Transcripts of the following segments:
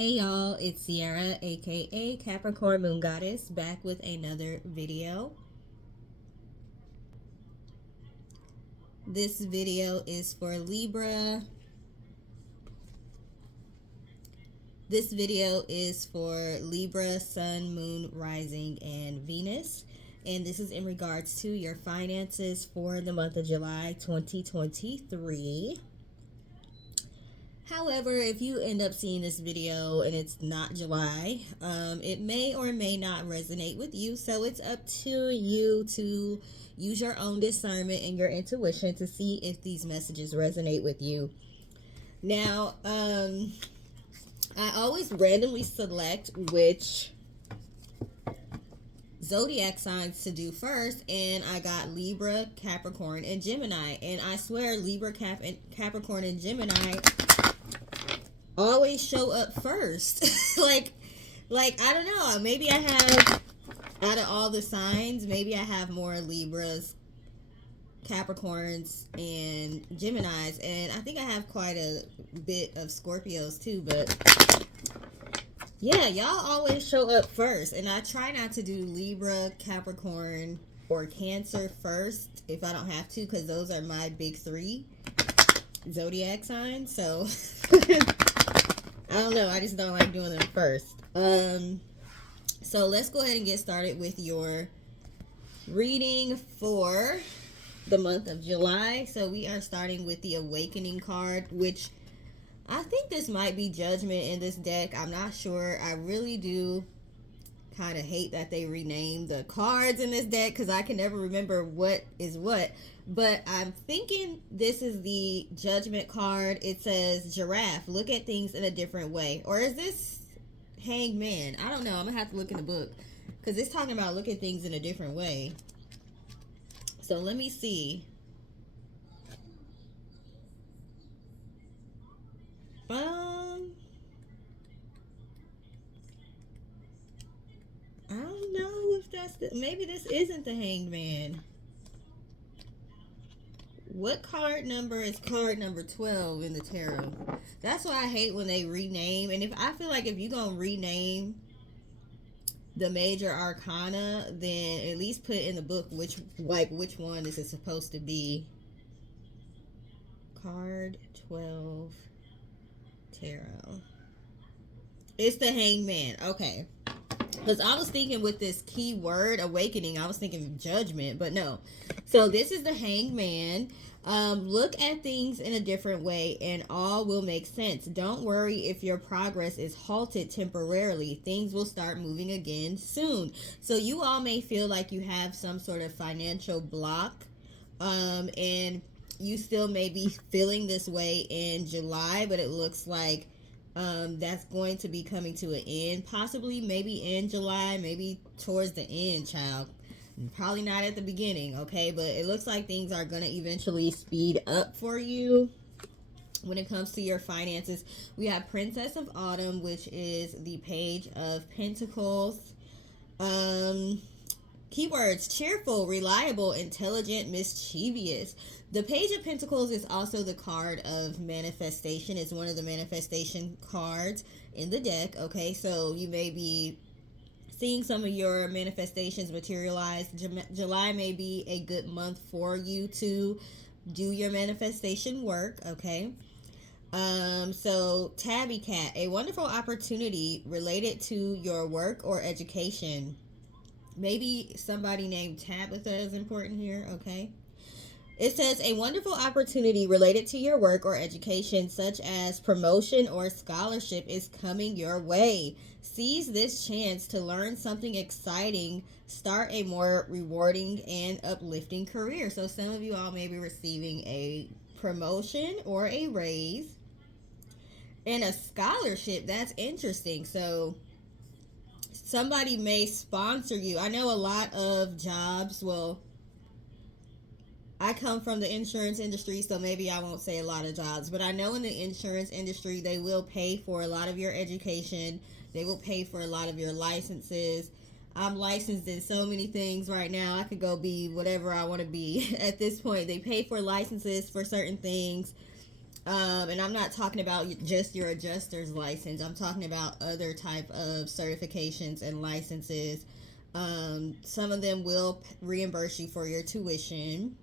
Hey y'all, it's Sierra, aka Capricorn Moon Goddess, back with another video. This video is for Libra. This video is for Libra, Sun, Moon, Rising, and Venus. And this is in regards to your finances for the month of July 2023. However, if you end up seeing this video and it's not July, it may or may not resonate with you. So it's up to you to use your own discernment and your intuition to see if these messages resonate with you. Now, I always randomly select which zodiac signs to do first, and I got Libra, Capricorn, and Gemini. And I swear Libra, Capricorn, and Gemini always show up first. like I don't know, maybe I have, out of all the signs, maybe I have more Libras, Capricorns, and Geminis, and I think I have quite a bit of Scorpios too. But yeah, y'all always show up first, and I try not to do Libra, Capricorn, or Cancer first if I don't have to, because those are my big three zodiac signs. So I don't know, I just don't like doing them first. So let's go ahead and get started with your reading for the month of July. So we are starting with the Awakening card, which I think this might be Judgment in this deck. I'm not sure. I really do kind of hate that they renamed the cards in this deck, because I can never remember what is what. But I'm thinking this is the Judgment card. It says Giraffe, look at things in a different way. Or is this Hanged Man? I don't know. I'm going to have to look in the book, because it's talking about look at things in a different way. So let me see. I don't know if that's maybe this isn't the Hanged Man. What card number is card number 12 in the tarot? That's why I hate when they rename. And I feel like if you're going to rename the major arcana, then at least put in the book which one this is supposed to be. Card 12 tarot. It's the Hanged Man. Okay. Because I was thinking with this keyword Awakening, I was thinking Judgment, but no. So this is the Hanged Man. Look at things in a different way and all will make sense. Don't worry if your progress is halted temporarily. Things will start moving again soon. So you all may feel like you have some sort of financial block, and you still may be feeling this way in July, but it looks like that's going to be coming to an end, possibly maybe in July, maybe towards the end, child. Probably not at the beginning, okay? But it looks like things are going to eventually speed up for you when it comes to your finances. We have Princess of Autumn, which is the Page of Pentacles. Keywords: cheerful, reliable, intelligent, mischievous. The Page of Pentacles is also the card of manifestation. It's one of the manifestation cards in the deck, okay? So you may be seeing some of your manifestations materialize. July may be a good month for you to do your manifestation work, okay? So Tabby Cat, a wonderful opportunity related to your work or education. Maybe somebody named Tabitha is important here, okay? It says a wonderful opportunity related to your work or education, such as promotion or scholarship, is coming your way. Seize this chance to learn something exciting, start a more rewarding and uplifting career. So some of you all may be receiving a promotion or a raise and a scholarship. That's interesting. So somebody may sponsor you. I know a lot of jobs, well, I come from the insurance industry, so maybe I won't say a lot of jobs, but I know in the insurance industry, they will pay for a lot of your education. They will pay for a lot of your licenses. I'm licensed in so many things right now. I could go be whatever I want to be at this point. They pay for licenses for certain things. And I'm not talking about just your adjuster's license. I'm talking about other type of certifications and licenses. Some of them will reimburse you for your tuition.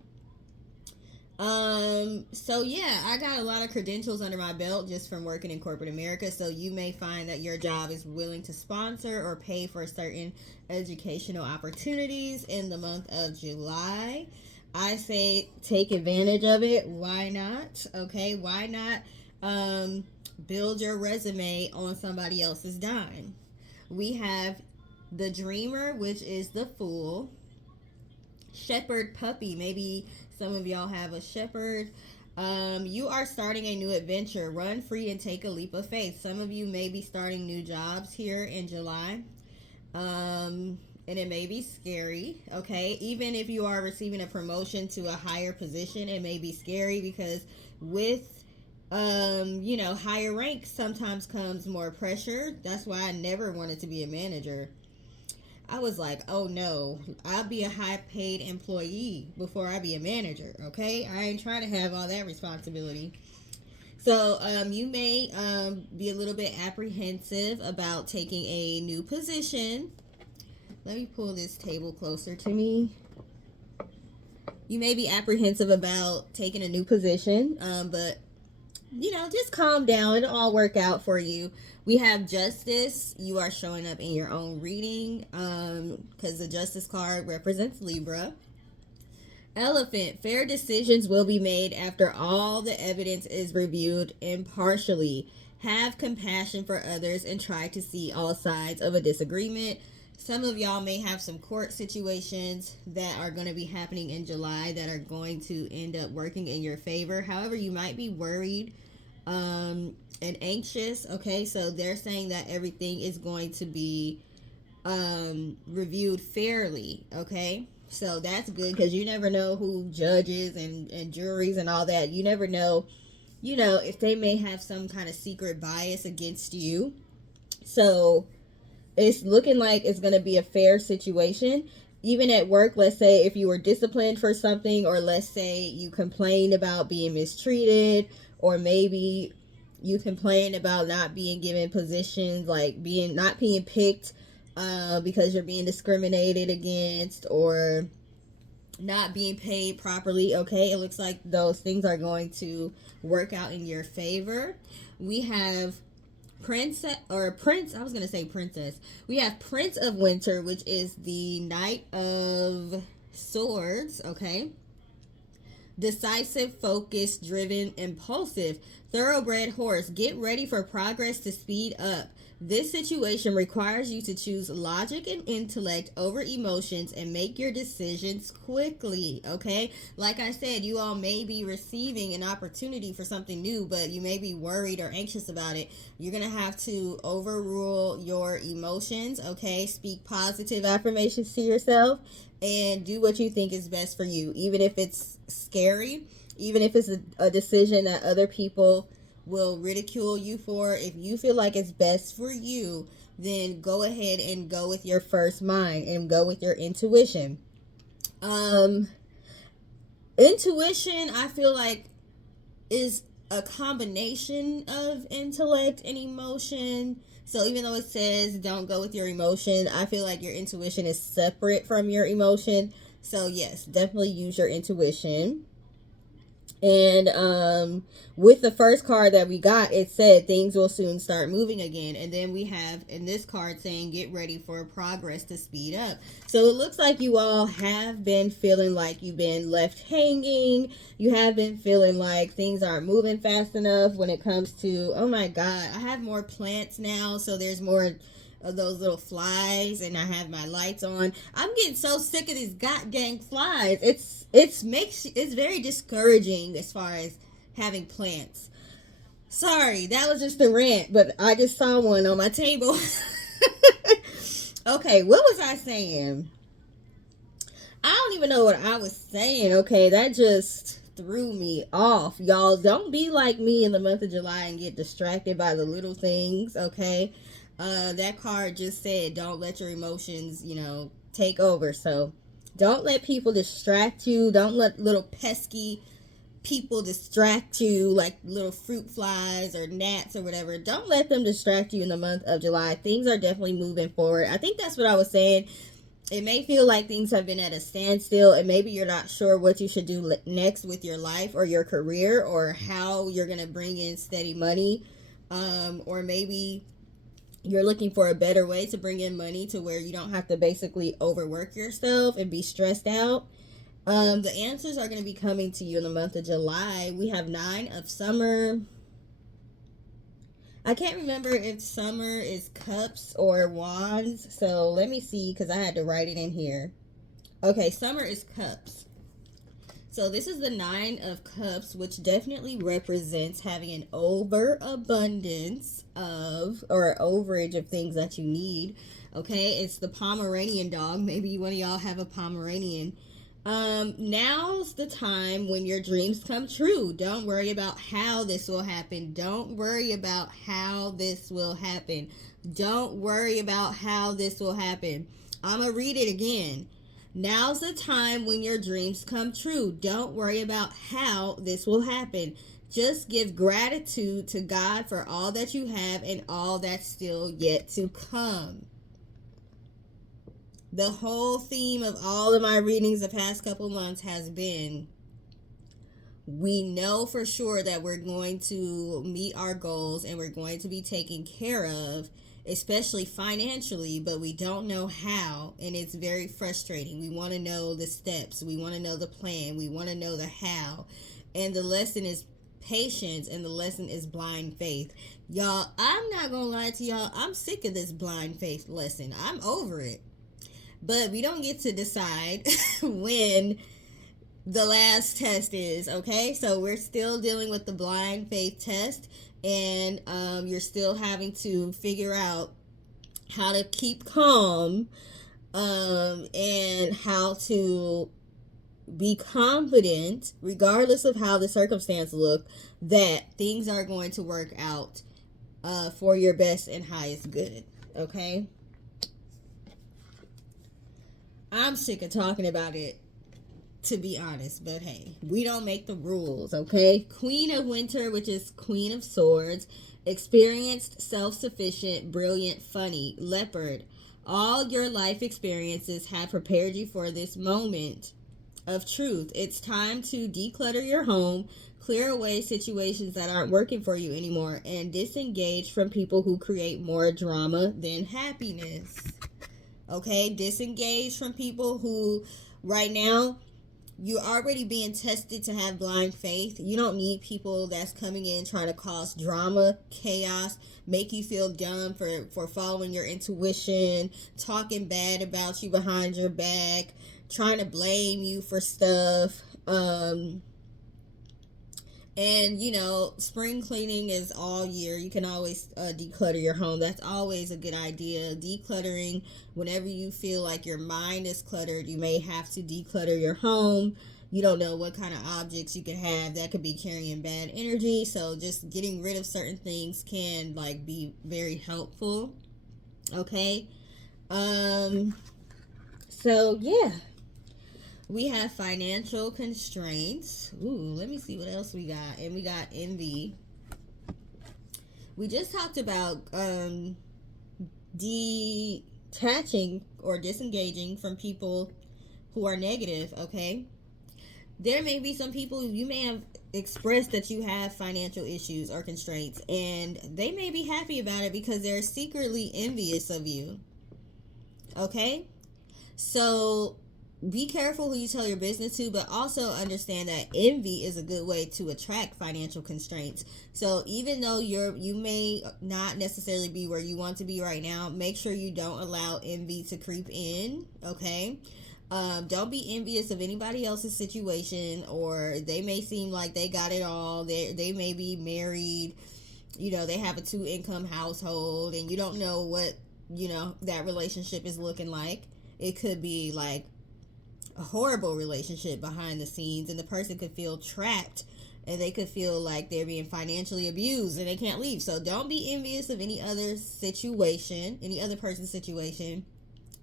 So yeah, I got a lot of credentials under my belt just from working in corporate America. So you may find that your job is willing to sponsor or pay for certain educational opportunities in the month of July. I say take advantage of it. Why not? Okay, why not build your resume on somebody else's dime? We have the dreamer, which is the fool. Shepherd puppy. Maybe some of y'all have a shepherd. You are starting a new adventure. Run free and take a leap of faith. Some of you may be starting new jobs here in July. And it may be scary, okay? Even if you are receiving a promotion to a higher position, it may be scary because with higher ranks sometimes comes more pressure. That's why I never wanted to be a manager. I was like, oh no, I'll be a high paid employee before I be a manager, okay? I ain't trying to have all that responsibility. So you may be a little bit apprehensive about taking a new position. Let me pull this table closer to me. You may be apprehensive about taking a new position, but just calm down. It'll all work out for you. We have justice. You are showing up in your own reading because the justice card represents Libra. Elephant. Fair decisions will be made after all the evidence is reviewed impartially. Have compassion for others and try to see all sides of a disagreement. Some of y'all may have some court situations that are going to be happening in July that are going to end up working in your favor. However, you might be worried and anxious. Okay, so they're saying that everything is going to be reviewed fairly. Okay, so that's good because you never know who judges and juries and all that. You never know, if they may have some kind of secret bias against you. So it's looking like it's going to be a fair situation. Even at work, let's say if you were disciplined for something, or let's say you complained about being mistreated, or maybe you complain about not being given positions, like not being picked because you're being discriminated against, or not being paid properly. Okay, it looks like those things are going to work out in your favor. We have Prince. I was gonna say princess. We have Prince of Winter, which is the Knight of Swords. Okay, decisive, focused, driven, impulsive, thoroughbred horse. Get ready for progress to speed up. This situation requires you to choose logic and intellect over emotions and make your decisions quickly, okay? Like I said, you all may be receiving an opportunity for something new, but you may be worried or anxious about it. You're going to have to overrule your emotions, okay? Speak positive affirmations to yourself and do what you think is best for you, even if it's scary, even if it's a decision that other people will ridicule you for. If you feel like it's best for you, then go ahead and go with your first mind and go with your intuition. Intuition, I feel like, is a combination of intellect and emotion. So even though it says don't go with your emotion, I feel like your intuition is separate from your emotion. So yes, definitely use your intuition. And with the first card that we got, it said things will soon start moving again. And then we have in this card saying get ready for progress to speed up. So it looks like you all have been feeling like you've been left hanging. You have been feeling like things aren't moving fast enough when it comes to, oh my God, I have more plants now. So there's more of those little flies, and I have my lights on. I'm getting so sick of these goddamn flies. It's very discouraging as far as having plants. Sorry, that was just a rant, but I just saw one on my table. Okay, what was I saying? I don't even know what I was saying. Okay, that just threw me off. Y'all, don't be like me in the month of July and get distracted by the little things, okay? That card just said don't let your emotions, take over. So don't let people distract you. Don't let little pesky people distract you, like little fruit flies or gnats or whatever. Don't let them distract you in the month of July. Things are definitely moving forward. I think that's what I was saying. It may feel like things have been at a standstill, and maybe you're not sure what you should do next with your life or your career, or how you're going to bring in steady money. Or maybe you're looking for a better way to bring in money to where you don't have to basically overwork yourself and be stressed out. The answers are going to be coming to you in the month of July. We have 9 of Summer. I can't remember if Summer is Cups or Wands. So let me see, because I had to write it in here. Okay, Summer is Cups. So this is the 9 of Cups, which definitely represents having an overabundance of, or overage of things that you need. Okay, it's the Pomeranian dog. Maybe one of y'all have a Pomeranian. Now's the time when your dreams come true. Don't worry about how this will happen. Don't worry about how this will happen. Don't worry about how this will happen. I'm going to read it again. Now's the time when your dreams come true. Don't worry about how this will happen. Just give gratitude to God for all that you have and all that's still yet to come. The whole theme of all of my readings the past couple months has been, we know for sure that we're going to meet our goals and we're going to be taken care of, especially financially, but we don't know how, and it's very frustrating. We want to know the steps. We want to know the plan. We want to know the how. And the lesson is patience, and the lesson is blind faith. Y'all, I'm not going to lie to y'all. I'm sick of this blind faith lesson. I'm over it. But we don't get to decide when the last test is, okay? So we're still dealing with the blind faith test, and you're still having to figure out how to keep calm, and how to be confident, regardless of how the circumstance look, that things are going to work out for your best and highest good, okay? I'm sick of talking about it, to be honest, but hey, we don't make the rules, okay? Queen of Winter, which is Queen of Swords, experienced, self-sufficient, brilliant, funny, Leopard. All your life experiences have prepared you for this moment of truth. It's time to declutter your home, clear away situations that aren't working for you anymore, and disengage from people who create more drama than happiness. Okay, disengage from people who, right now, you're already being tested to have blind faith. You don't need people that's coming in trying to cause drama, chaos, make you feel dumb for following your intuition, talking bad about you behind your back, trying to blame you for stuff. And, you know, spring cleaning is all year. You can always declutter your home. That's always a good idea. Decluttering, whenever you feel like your mind is cluttered, you may have to declutter your home. You don't know what kind of objects you could have that could be carrying bad energy. So just getting rid of certain things can, like, be very helpful. Okay? So, yeah. We have financial constraints. Ooh, let me see what else we got. And we got envy. We just talked about detaching or disengaging from people who are negative, okay? There may be some people, you may have expressed that you have financial issues or constraints, and they may be happy about it because they're secretly envious of you, okay? So be careful who you tell your business to, but also understand that envy is a good way to attract financial constraints. So even though you may not necessarily be where you want to be right now, make sure you don't allow envy to creep in, okay? Don't be envious of anybody else's situation, or they may seem like they got it all. They may be married, you know, they have a 2-income household, and you don't know what, you know, that relationship is looking like. It could be like a horrible relationship behind the scenes, and the person could feel trapped, and they could feel like they're being financially abused and they can't leave. So don't be envious of any other situation, any other person's situation,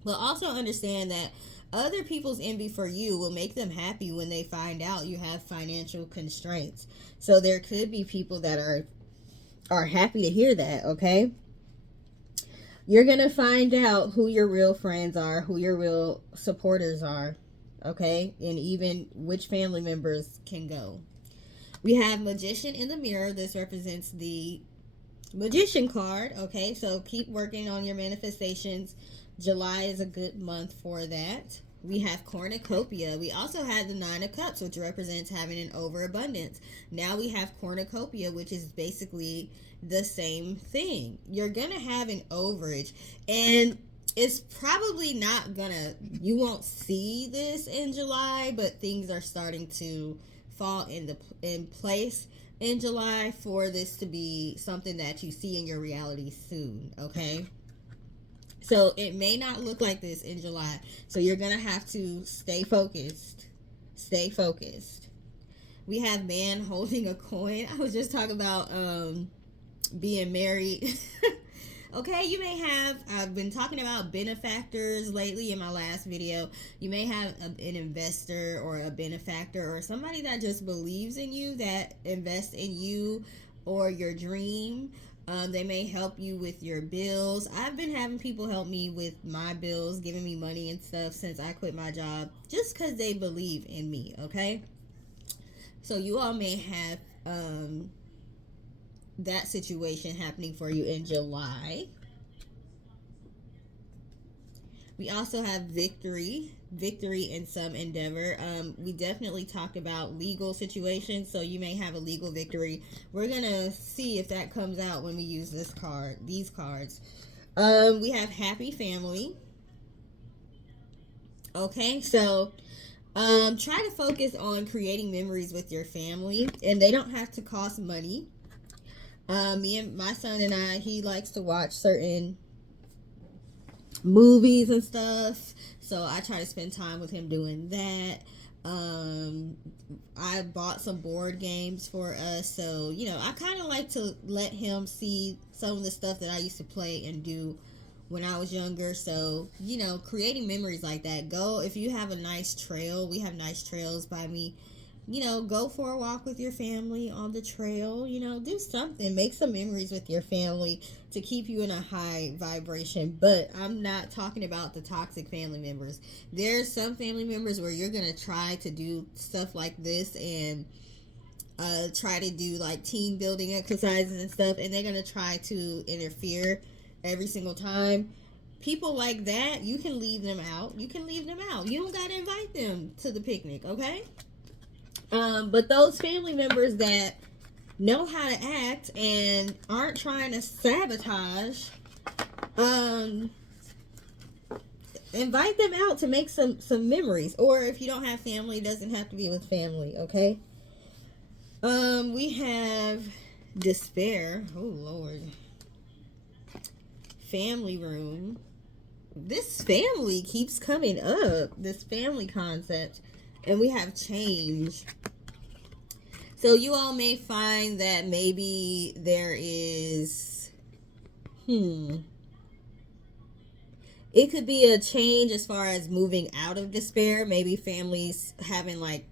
but also understand that Other people's envy for you will make them happy when they find out you have financial constraints. So there could be people that are happy to hear that, okay? You're going to find out who your real friends are, who your real supporters are, okay? And even which family members can go. We have Magician in the Mirror. This represents the Magician card, okay? So keep working on your manifestations. July is a good month for that. We have cornucopia. We also had the Nine of Cups, which represents having an overabundance. Now we have cornucopia, which is basically the same thing. You're going to have an overage. And it's probably not going to, you won't see this in July, but things are starting to fall in place in July for this to be something that you see in your reality soon, okay? So it may not look like this in July. So you're going to have to stay focused. Stay focused. We have man holding a coin. I was just talking about being married. Okay, you may have, I've been talking about benefactors lately in my last video. You may have an investor or a benefactor or somebody that just believes in you, that invests in you or your dream. They may help you with your bills. I've been having people help me with my bills, giving me money and stuff since I quit my job, just because they believe in me, okay? So you all may have that situation happening for you in July. We also have victory in some endeavor. We definitely talked about legal situations, so you may have a legal victory. We're gonna see if that comes out when we use these cards. We have happy family. Okay, so try to focus on creating memories with your family, and they don't have to cost money. Me and my son and I, he likes to watch certain movies and stuff, so I try to spend time with him doing that. I bought some board games for us, so you know, I kind of like to let him see some of the stuff that I used to play and do when I was younger. So you know, creating memories like that. Go, if you have a nice trail, we have nice trails by me, you know, go for a walk with your family on the trail. You know, do something, make some memories with your family to keep you in a high vibration. But I'm not talking about the toxic family members. There's some family members where you're gonna try to do stuff like this and try to do like team building exercises and stuff, and they're gonna try to interfere every single time. People like that, you can leave them out. You don't gotta invite them to the picnic, okay? But those family members that know how to act and aren't trying to sabotage, invite them out to make some memories. Or if you don't have family, it doesn't have to be with family, okay? We have despair. Oh Lord. Family room. This family keeps coming up, this family concept. And we have change. So you all may find that maybe there is, it could be a change as far as moving out of despair. Maybe families having like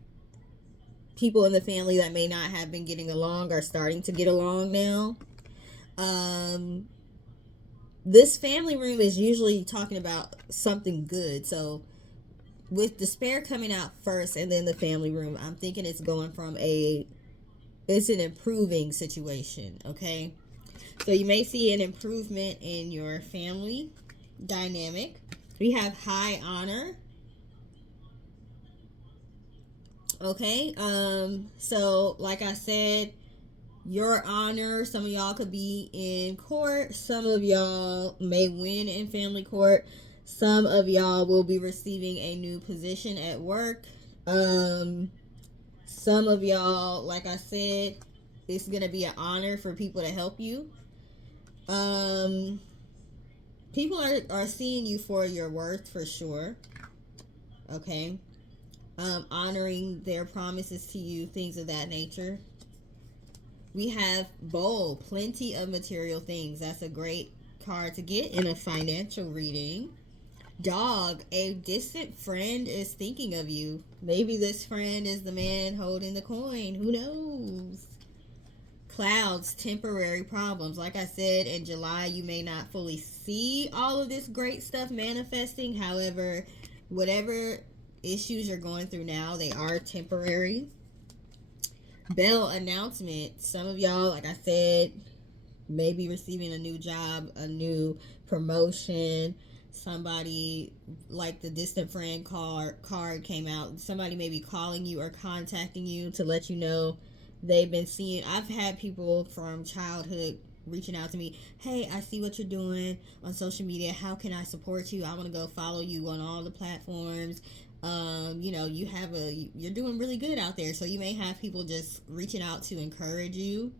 people in the family that may not have been getting along are starting to get along now. This family room is usually talking about something good. So with despair coming out first and then the family room, I'm thinking it's going from it's an improving situation, okay? So you may see an improvement in your family dynamic. We have high honor. Okay, so like I said, your honor, some of y'all could be in court. Some of y'all may win in family court. Some of y'all will be receiving a new position at work. Some of y'all, like I said, it's going to be an honor for people to help you. People are seeing you for your worth for sure. Okay. Honoring their promises to you, things of that nature. We have bowl, plenty of material things. That's a great card to get in a financial reading. Dog, a distant friend is thinking of you. Maybe this friend is the man holding the coin. Who knows? Clouds, temporary problems. Like I said, in July, you may not fully see all of this great stuff manifesting. However, whatever issues you're going through now, they are temporary. Bell announcement. Some of y'all, like I said, may be receiving a new job, a new promotion. Somebody, like the distant friend card came out. Somebody may be calling you or contacting you to let you know they've been seeing. I've had people from childhood reaching out to me. Hey, I see what you're doing on social media. How can I support you? I want to go follow you on all the platforms. You're doing really good out there. So you may have people just reaching out to encourage you.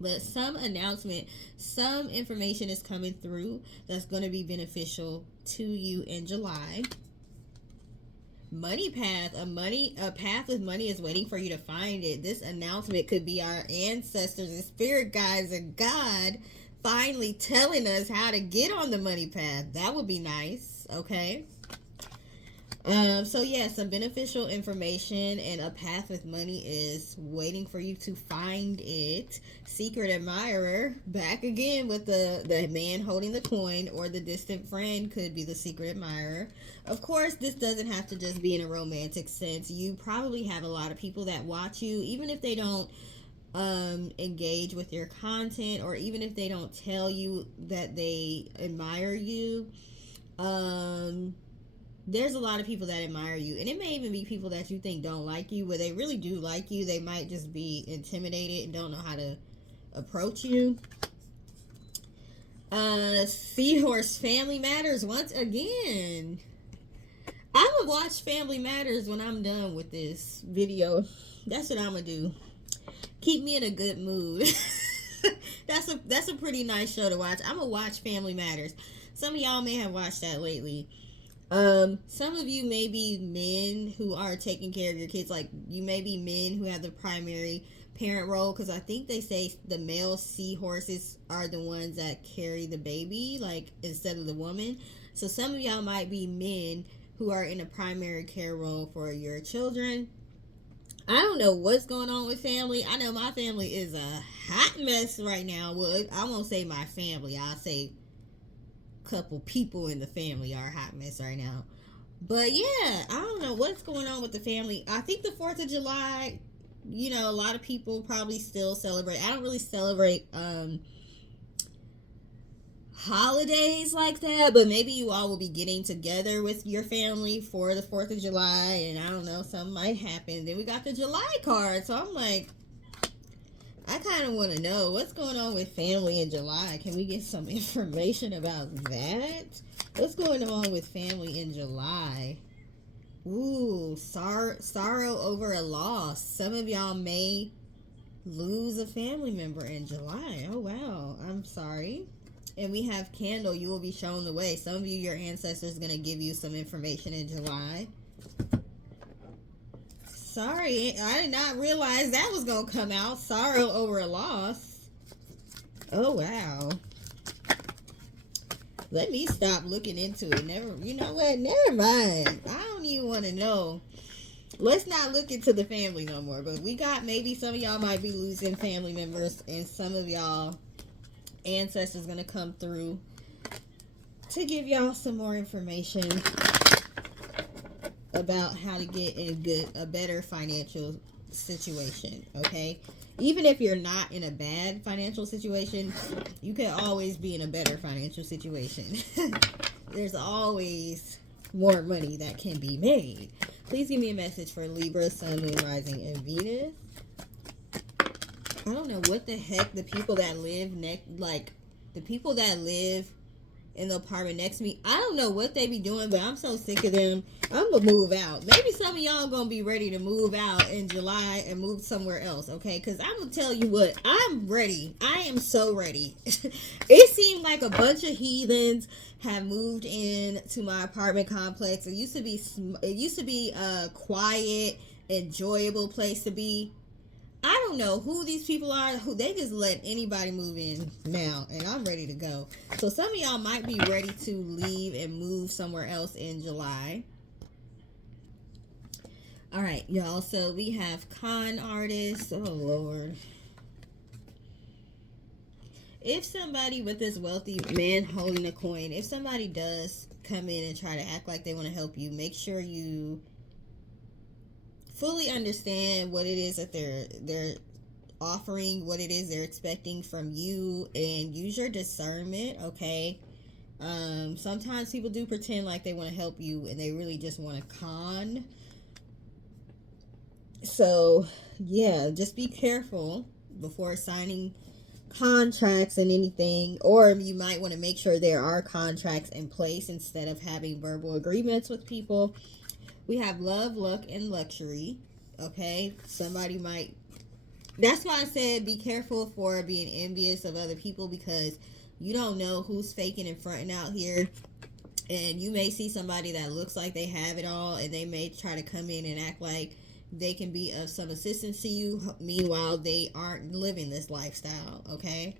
But some announcement, some information is coming through that's going to be beneficial to you in July. Money path, a path with money is waiting for you to find it. This announcement could be our ancestors and spirit guides and God finally telling us how to get on the money path. That would be nice. Okay. Some beneficial information and a path with money is waiting for you to find it. Secret admirer, back again with the man holding the coin, or the distant friend could be the secret admirer. Of course, this doesn't have to just be in a romantic sense. You probably have a lot of people that watch you, even if they don't engage with your content, or even if they don't tell you that they admire you. There's a lot of people that admire you, and it may even be people that you think don't like you, but they really do like you. They might just be intimidated and don't know how to approach you. Seahorse, Family Matters once again. I'm gonna watch Family Matters when I'm done with this video. That's what I'm gonna do. Keep me in a good mood. That's a pretty nice show to watch. I'm gonna watch Family Matters. Some of y'all may have watched that lately. Some of you may be men who are taking care of your kids. Like, you may be men who have the primary parent role, because I think they say the male seahorses are the ones that carry the baby, like, instead of the woman. So some of y'all might be men who are in a primary care role for your children. I don't know what's going on with family. I know my family is a hot mess right now. Well, I won't say my family. I'll say couple people in the family are a hot mess right now. But yeah, I don't know what's going on with the family. I think the 4th of July, a lot of people probably still celebrate. I don't really celebrate holidays like that, but maybe you all will be getting together with your family for the 4th of July, and I don't know, something might happen. Then we got the July card, so I'm like, I kind of want to know what's going on with family in July. Can we get some information about that? What's going on with family in July? Ooh, sorrow over a loss. Some of y'all may lose a family member in July. Oh, wow. I'm sorry. And we have candle. You will be shown the way. Some of you, your ancestors, going to give you some information in July. Sorry, I did not realize that was going to come out. Sorrow over a loss. Oh, wow. Let me stop looking into it. You know what? Never mind. I don't even want to know. Let's not look into the family no more. But we got, maybe some of y'all might be losing family members, and some of y'all ancestors going to come through to give y'all some more information about how to get in a better financial situation. Okay, even if you're not in a bad financial situation, you can always be in a better financial situation. There's always more money that can be made. Please give me a message for Libra, Sun, Moon, Rising, and Venus. I don't know what the heck the people that live the people that live in the apartment next to me, I don't know what they be doing, but I'm so sick of them. I'm gonna move out. Maybe some of y'all gonna be ready to move out in July and move somewhere else, okay? Because I'm gonna tell you what, I'm ready. I am so ready. It seemed like a bunch of heathens have moved in to my apartment complex. It used to be a quiet, enjoyable place to be. I don't know who these people are. Who they just let anybody move in now, and I'm ready to go. So some of y'all might be ready to leave and move somewhere else in July. All right, y'all. So we have con artists. Oh Lord. If somebody with this wealthy man holding a coin, if somebody does come in and try to act like they want to help you, make sure you fully understand what it is that they're offering, what it is they're expecting from you, and use your discernment. Okay. Sometimes people do pretend like they want to help you and they really just want to con. So yeah, just be careful before signing contracts and anything, or you might want to make sure there are contracts in place instead of having verbal agreements with people. We have love, luck, and luxury. Okay, somebody might, that's why I said be careful for being envious of other people, because you don't know who's faking and fronting out here. And you may see somebody that looks like they have it all, and they may try to come in and act like they can be of some assistance to you. Meanwhile, they aren't living this lifestyle, okay?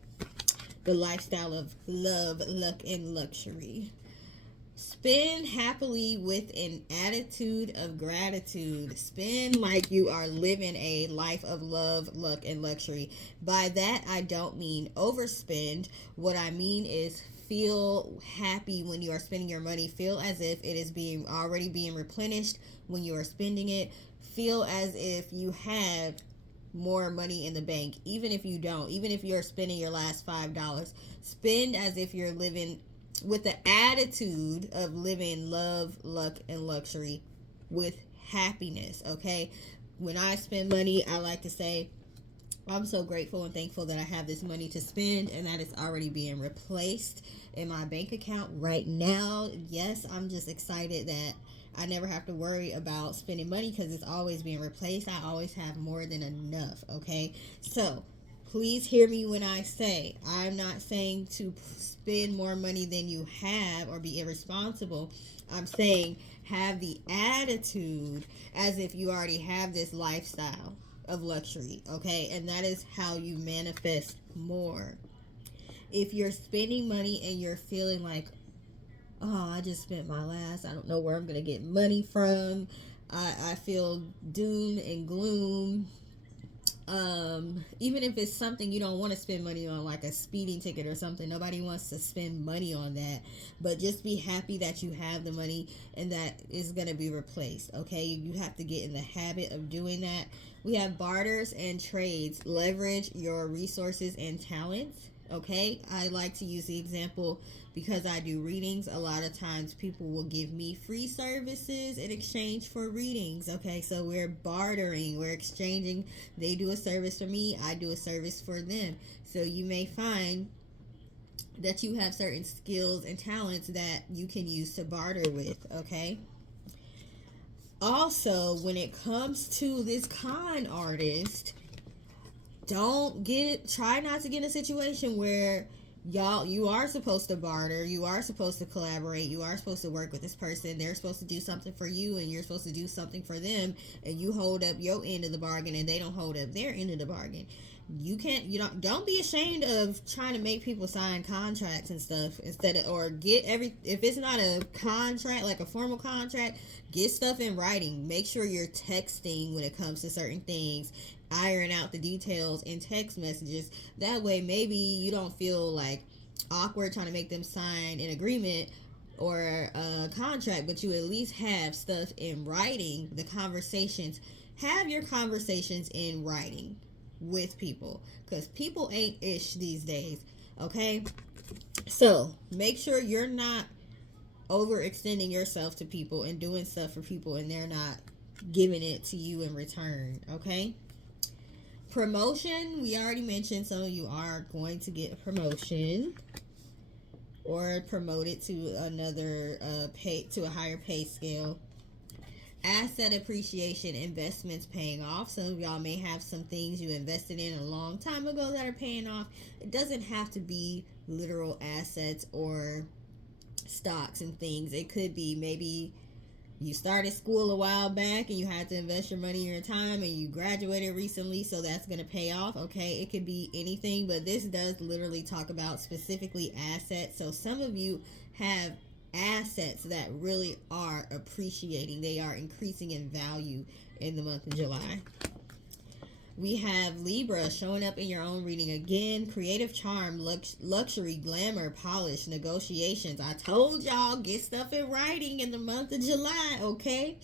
The lifestyle of love, luck, and luxury. Spend happily with an attitude of gratitude. Spend like you are living a life of love, luck, and luxury. By that, I don't mean overspend. What I mean is feel happy when you are spending your money. Feel as if it is being replenished when you are spending it. Feel as if you have more money in the bank, even if you don't. Even if you're spending your last $5, spend as if you're living with the attitude of living love, luck, and luxury with happiness. Okay, when I spend money, I like to say I'm so grateful and thankful that I have this money to spend and that it's already being replaced in my bank account right now. Yes, I'm just excited that I never have to worry about spending money because it's always being replaced. I always have more than enough. Okay, so please hear me when I say I'm not saying to spend more money than you have or be irresponsible. I'm saying have the attitude as if you already have this lifestyle of luxury, okay? And that is how you manifest more. If you're spending money and you're feeling like, oh, I just spent my last, I don't know where I'm going to get money from, I feel doom and gloom. Even if it's something you don't want to spend money on, like a speeding ticket or something, nobody wants to spend money on that. But just be happy that you have the money and that is going to be replaced. Okay, you have to get in the habit of doing that. We have barters and trades. Leverage your resources and talents. Okay, I like to use the example because I do readings. A lot of times people will give me free services in exchange for readings. Okay, so we're bartering, we're exchanging. They do a service for me, I do a service for them. So you may find that you have certain skills and talents that you can use to barter with. Okay, also when it comes to this con artist, try not to get in a situation where you are supposed to barter, you are supposed to collaborate, you are supposed to work with this person, they're supposed to do something for you and you're supposed to do something for them, and you hold up your end of the bargain and they don't hold up their end of the bargain. You don't be ashamed of trying to make people sign contracts and stuff instead of, or if it's not a contract, like a formal contract, get stuff in writing. Make sure you're texting when it comes to certain things. Iron out the details in text messages. That way maybe you don't feel like awkward trying to make them sign an agreement or a contract, but you at least have stuff in writing. Have your conversations in writing with people, because people ain't ish these days. Okay, so make sure you're not overextending yourself to people and doing stuff for people and they're not giving it to you in return. Okay, promotion, we already mentioned some of you are going to get a promotion or promoted to another to a higher pay scale. Asset appreciation, investments paying off. Some of y'all may have some things you invested in a long time ago that are paying off. It doesn't have to be literal assets or stocks and things. It could be maybe You started school a while back and you had to invest your money and your time, and you graduated recently, so that's going to pay off. Okay, it could be anything, but this does literally talk about specifically assets. So some of you have assets that really are appreciating, they are increasing in value in the month of July. We have Libra showing up in your own reading again. Creative charm, luxury, glamour, polish, negotiations. I told y'all, get stuff in writing in the month of July, okay?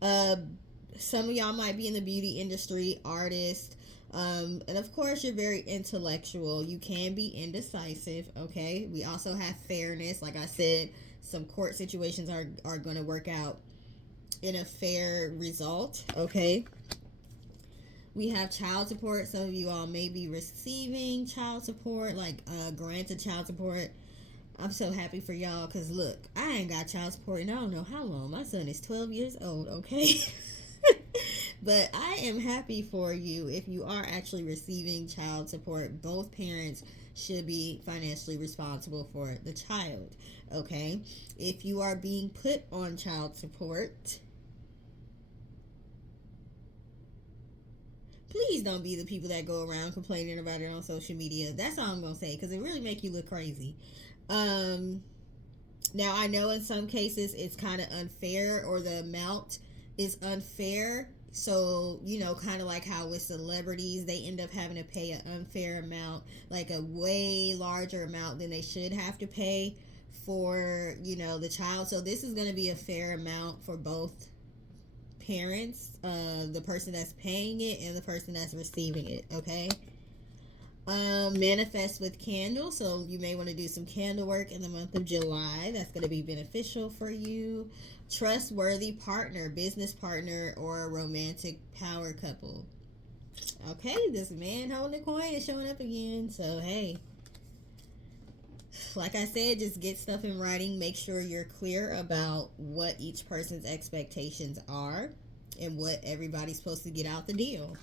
Some of y'all might be in the beauty industry, artist. And of course, you're very intellectual. You can be indecisive, okay? We also have fairness. Like I said, some court situations are going to work out in a fair result, okay? We have child support. Some of you all may be receiving child support, like granted child support. I'm so happy for y'all because look, I ain't got child support and I don't know how long. My son is 12 years old, okay? But I am happy for you if you are actually receiving child support. Both parents should be financially responsible for the child, okay? If you are being put on child support, please don't be the people that go around complaining about it on social media. That's all I'm going to say, because it really make you look crazy. Now, I know in some cases it's kind of unfair, or the amount is unfair. So, you know, kind of like how with celebrities, they end up having to pay an unfair amount, like a way larger amount than they should have to pay for, you know, the child. So this is going to be a fair amount for both parents, the person that's paying it and the person that's receiving it, okay? Manifest with candles, so you may want to do some candle work in the month of July. That's going to be beneficial for you. Trustworthy partner, business partner, or a romantic power couple. Okay, this man holding the coin is showing up again. So hey, like I said, just get stuff in writing. Make sure you're clear about what each person's expectations are and what everybody's supposed to get out the deal.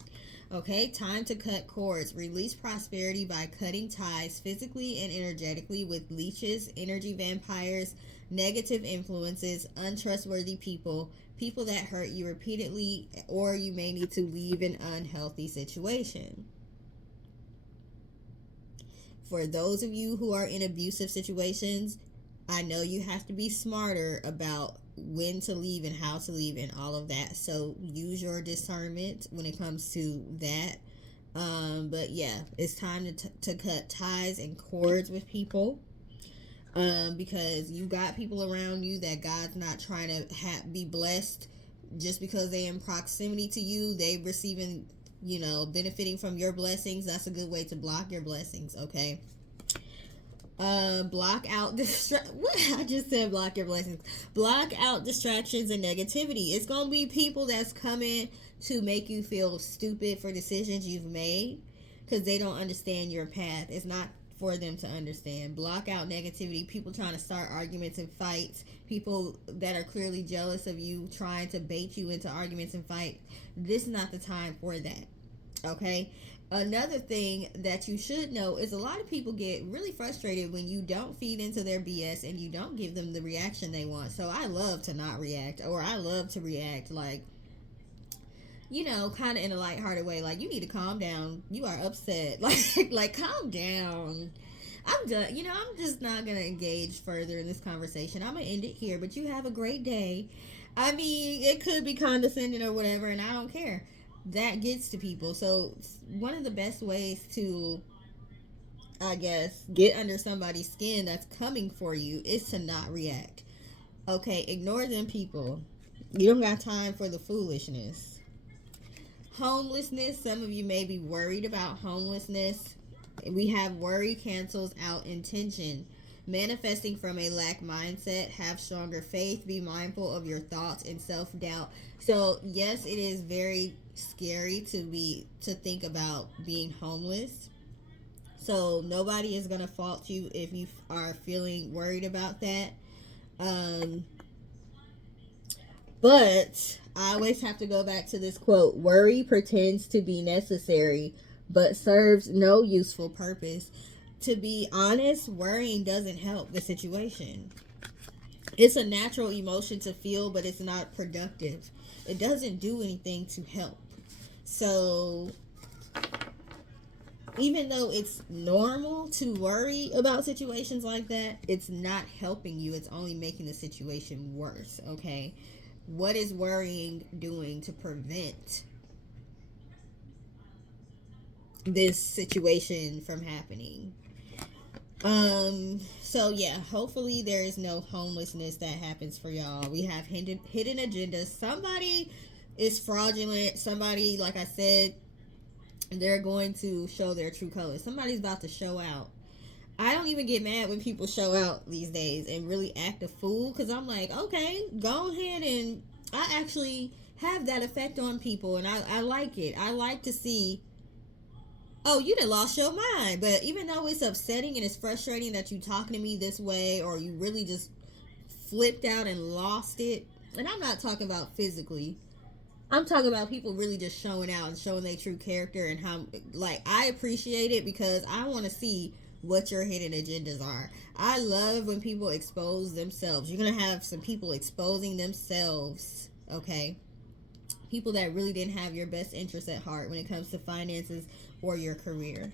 Okay, time to cut cords. Release prosperity by cutting ties physically and energetically with leeches, energy vampires, negative influences, untrustworthy people, people that hurt you repeatedly, or you may need to leave an unhealthy situation. For those of you who are in abusive situations, I know you have to be smarter about when to leave and how to leave and all of that. So use your discernment when it comes to that. But yeah, it's time to cut ties and cords with people. Because you got people around you that God's not trying to be blessed just because they're in proximity to you. They receiving, you know, benefiting from your blessings. That's a good way to block your blessings, okay? Block out what I just said, block your blessings. Block out distractions and negativity. It's gonna be people that's coming to make you feel stupid for decisions you've made because they don't understand your path. It's not for them to understand. Block out negativity. People trying to start arguments and fights. People that are clearly jealous of you, trying to bait you into arguments and fight. This is not the time for that, okay? Another thing that you should know is a lot of people get really frustrated when you don't feed into their BS and you don't give them the reaction they want. So I love to not react, or I love to react like, you know, kind of in a lighthearted way. Like, you need to calm down. You are upset. Like calm down. I'm done. You know, I'm just not going to engage further in this conversation. I'm going to end it here, but you have a great day. I mean, it could be condescending or whatever, and I don't care. That gets to people. So one of the best ways to, I guess, get under somebody's skin that's coming for you is to not react. Okay, ignore them people. You don't got time for the foolishness. Homelessness. Some of you may be worried about homelessness. We have worry cancels out intention. Manifesting from a lack mindset. Have stronger faith. Be mindful of your thoughts and self-doubt. So yes, it is very scary to think about being homeless. So nobody is going to fault you if you are feeling worried about that. But I always have to go back to this quote: worry pretends to be necessary but serves no useful purpose. To be honest, worrying doesn't help the situation. It's a natural emotion to feel, but it's not productive. It doesn't do anything to help. So even though it's normal to worry about situations like that, it's not helping you. It's only making the situation worse, okay? What is worrying doing to prevent this situation from happening? So yeah, hopefully there is no homelessness that happens for y'all. We have hidden agendas. Somebody is fraudulent. Somebody, like I said, they're going to show their true colors. Somebody's about to show out. I don't even get mad when people show out these days and really act a fool, because I'm like, okay, go ahead. And I actually have that effect on people, and I like it. I like to see, oh, you done lost your mind. But even though it's upsetting and it's frustrating that you talking to me this way, or you really just flipped out and lost it, and I'm not talking about physically, I'm talking about people really just showing out and showing their true character, and how, like, I appreciate it because I want to see what your hidden agendas are. I love when people expose themselves. You're going to have some people exposing themselves, okay? People that really didn't have your best interest at heart when it comes to finances or your career.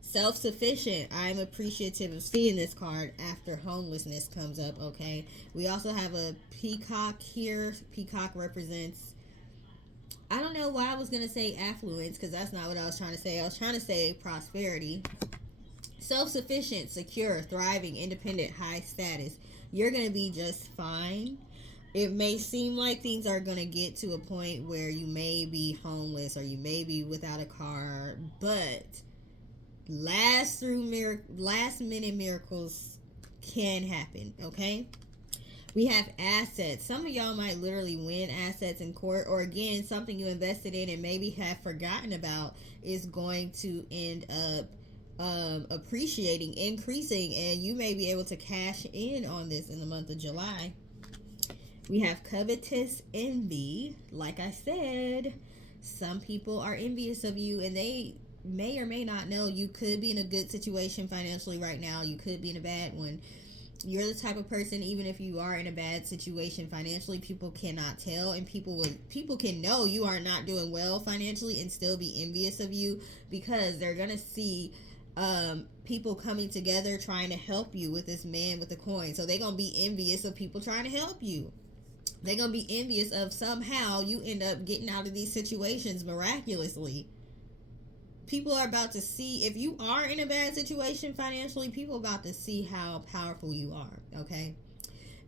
Self-sufficient. I'm appreciative of seeing this card after homelessness comes up, okay? We also have a peacock here. Peacock represents, I don't know why I was going to say affluence, because that's not what I was trying to say. I was trying to say prosperity. Self-sufficient, secure, thriving, independent, high status. You're going to be just fine. It may seem like things are going to get to a point where you may be homeless or you may be without a car, but last minute miracles can happen, okay? We have assets. Some of y'all might literally win assets in court, or again, something you invested in and maybe have forgotten about is going to end up appreciating, increasing, and you may be able to cash in on this in the month of July. We have covetous envy. Like I said, some people are envious of you, and they may or may not know you could be in a good situation financially right now. You could be in a bad one. You're the type of person, even if you are in a bad situation financially, people cannot tell, and people can know you are not doing well financially and still be envious of you, because they're gonna see people coming together trying to help you with this man with the coin. So they're gonna be envious of people trying to help you. They're gonna be envious of somehow you end up getting out of these situations miraculously. People are about to see, if you are in a bad situation financially, people are about to see how powerful you are, okay?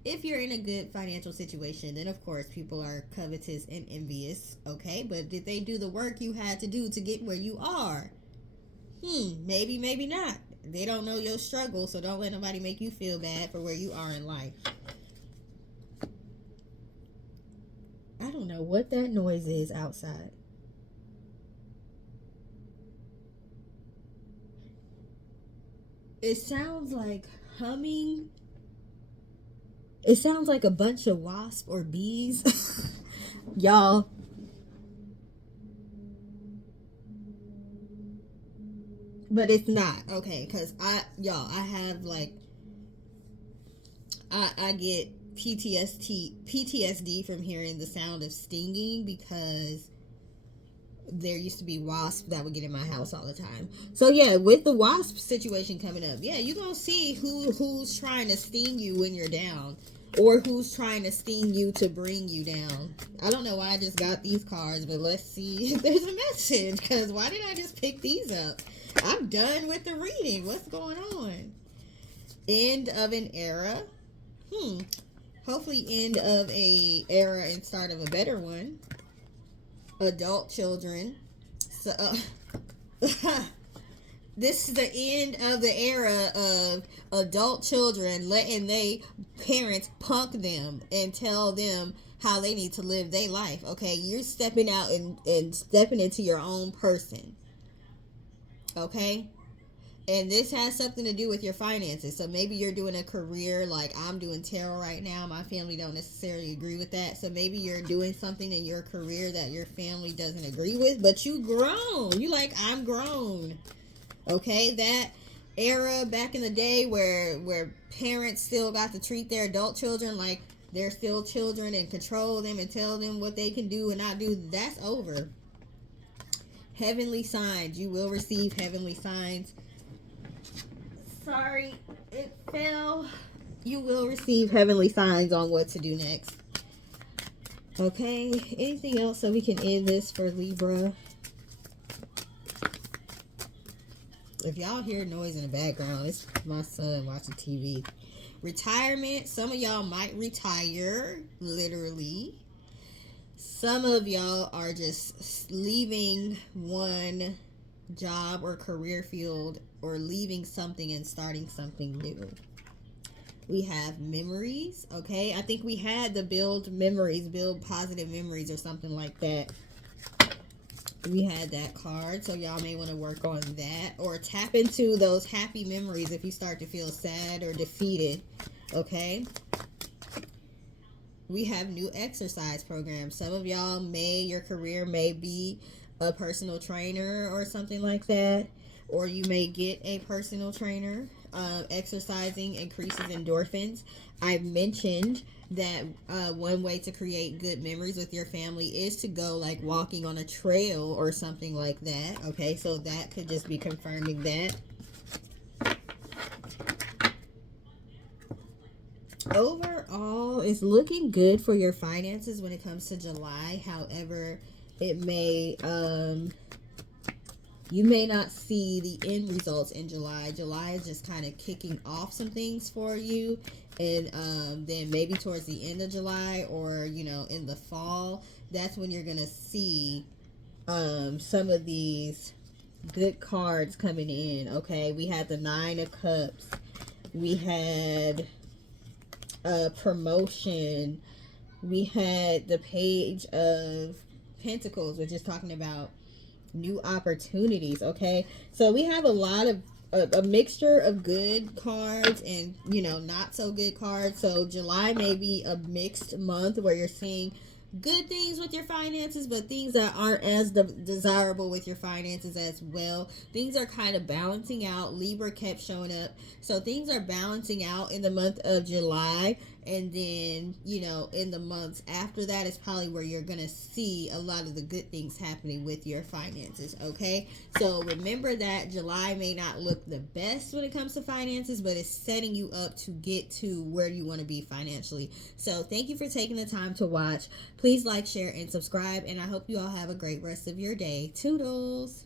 If you're in a good financial situation, then of course people are covetous and envious, okay? But did they do the work you had to do to get where you are? Maybe, maybe not. They don't know your struggle, so don't let nobody make you feel bad for where you are in life. I don't know what that noise is outside. It sounds like humming. It sounds like a bunch of wasps or bees. Y'all. But it's not, okay? Because I have like, I get PTSD from hearing the sound of stinging, because there used to be wasps that would get in my house all the time. So yeah, with the wasp situation coming up, yeah, you're gonna see who's trying to sting you when you're down, or who's trying to sting you to bring you down. I don't know why I just got these cards, but let's see if there's a message, because why did I just pick these up? I'm done with the reading. What's going on? End of an era. Hopefully end of a era and start of a better one. Adult children. So this is the end of the era of adult children letting they parents punk them and tell them how they need to live their life. Okay, you're stepping out and stepping into your own person. Okay, and this has something to do with your finances. So maybe you're doing a career like I'm doing tarot right now. My family don't necessarily agree with that. So maybe you're doing something in your career that your family doesn't agree with, but you grown. You like, I'm grown. Okay, era back in the day where parents still got to treat their adult children like they're still children and control them and tell them what they can do and not do. That's over. Heavenly signs. You will receive heavenly signs. Sorry, it fell. You will receive heavenly signs on what to do next. Okay, anything else so we can end this for Libra? If y'all hear noise in the background, it's my son watching TV. Retirement. Some of y'all might retire, literally. Some of y'all are just leaving one job or career field or leaving something and starting something new. We have memories, okay? I think we had the build memories, build positive memories or something like that. We had that card, so y'all may want to work on that or tap into those happy memories if you start to feel sad or defeated, okay? We have new exercise programs. Some of y'all your career may be a personal trainer or something like that, or you may get a personal trainer. Exercising increases endorphins. I mentioned that one way to create good memories with your family is to go like walking on a trail or something like that. Okay, so that could just be confirming that. Overall, it's looking good for your finances when it comes to July. However, it may you may not see the end results in July. July is just kind of kicking off some things for you. And then maybe towards the end of July or, in the fall, that's when you're going to see some of these good cards coming in. Okay, we had the 9 of Cups. We had promotion. We had the Page of Pentacles, which is talking about new opportunities. Okay, so we have a lot of a mixture of good cards and not so good cards. So July may be a mixed month where you're seeing good things with your finances, but things that aren't as desirable with your finances as well. Things are kind of balancing out. Libra kept showing up, so things are balancing out in the month of July. And then, in the months after that is probably where you're going to see a lot of the good things happening with your finances, okay? So remember that July may not look the best when it comes to finances, but it's setting you up to get to where you want to be financially. So thank you for taking the time to watch. Please like, share, and subscribe, and I hope you all have a great rest of your day. Toodles!